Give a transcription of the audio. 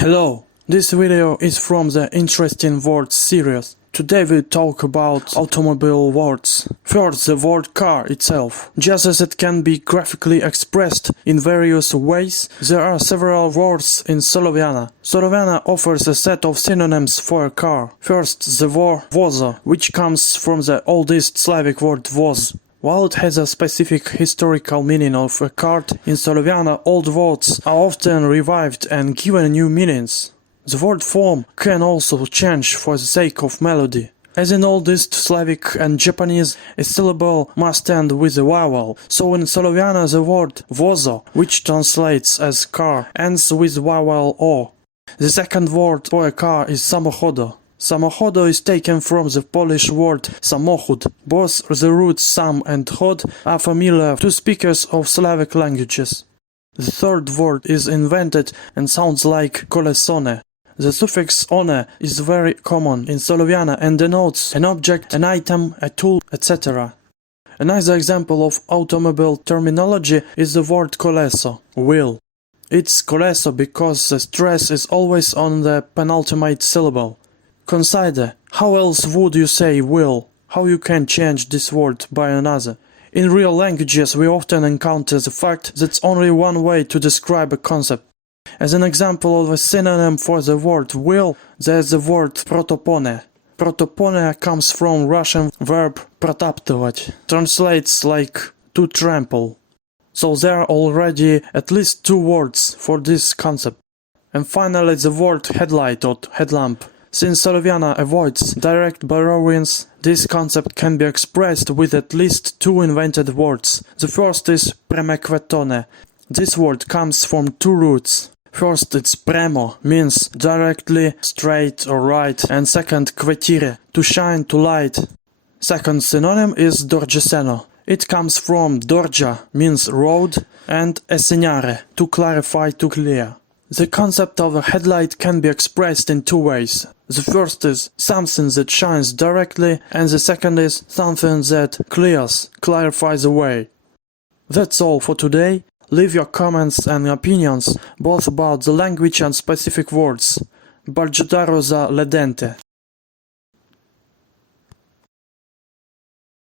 Hello, this video is from the Interesting Words series. Today we talk about automobile words. First, the word car itself. Just as it can be graphically expressed in various ways, there are several words in Sloviana. Sloviana offers a set of synonyms for a car. First, the word vozo, which comes from the oldest Slavic word voz. While it has a specific historical meaning of a cart, in Sloviana old words are often revived and given new meanings. The word form can also change for the sake of melody. As in oldest Slavic and Japanese, a syllable must end with a vowel, so in Sloviana the word vozo, which translates as car, ends with vowel o. The second word for a car is samochodo. Samochodo is taken from the Polish word samochód. Both the roots sam and chod are familiar to speakers of Slavic languages. The third word is invented and sounds like kolesone. The suffix one is very common in Sloviana and denotes an object, an item, a tool, etc. Another example of automobile terminology is the word koleso, wheel. It's koleso because the stress is always on the penultimate syllable. Consider, how else would you say will? How you can change this word by another? In real languages we often encounter the fact that's only one way to describe a concept. As an example of a synonym for the word will, there's the word protopone. Protopone comes from Russian verb протаптывать, translates like to trample. So there are already at least two words for this concept. And finally the word headlight or headlamp. Since Sloviana avoids direct borrowings, this concept can be expressed with at least two invented words. The first is premekvetone. This word comes from two roots. First, it's premo, means directly, straight or right, and second, kvetire, to shine, to light. Second synonym is dorgeseno. It comes from dorja, means road, and esegnare, to clarify, to clear. The concept of a headlight can be expressed in two ways. The first is something that shines directly, and the second is something that clears, clarifies the way. That's all for today. Leave your comments and opinions, both about the language and specific words. Bardzo za ledente.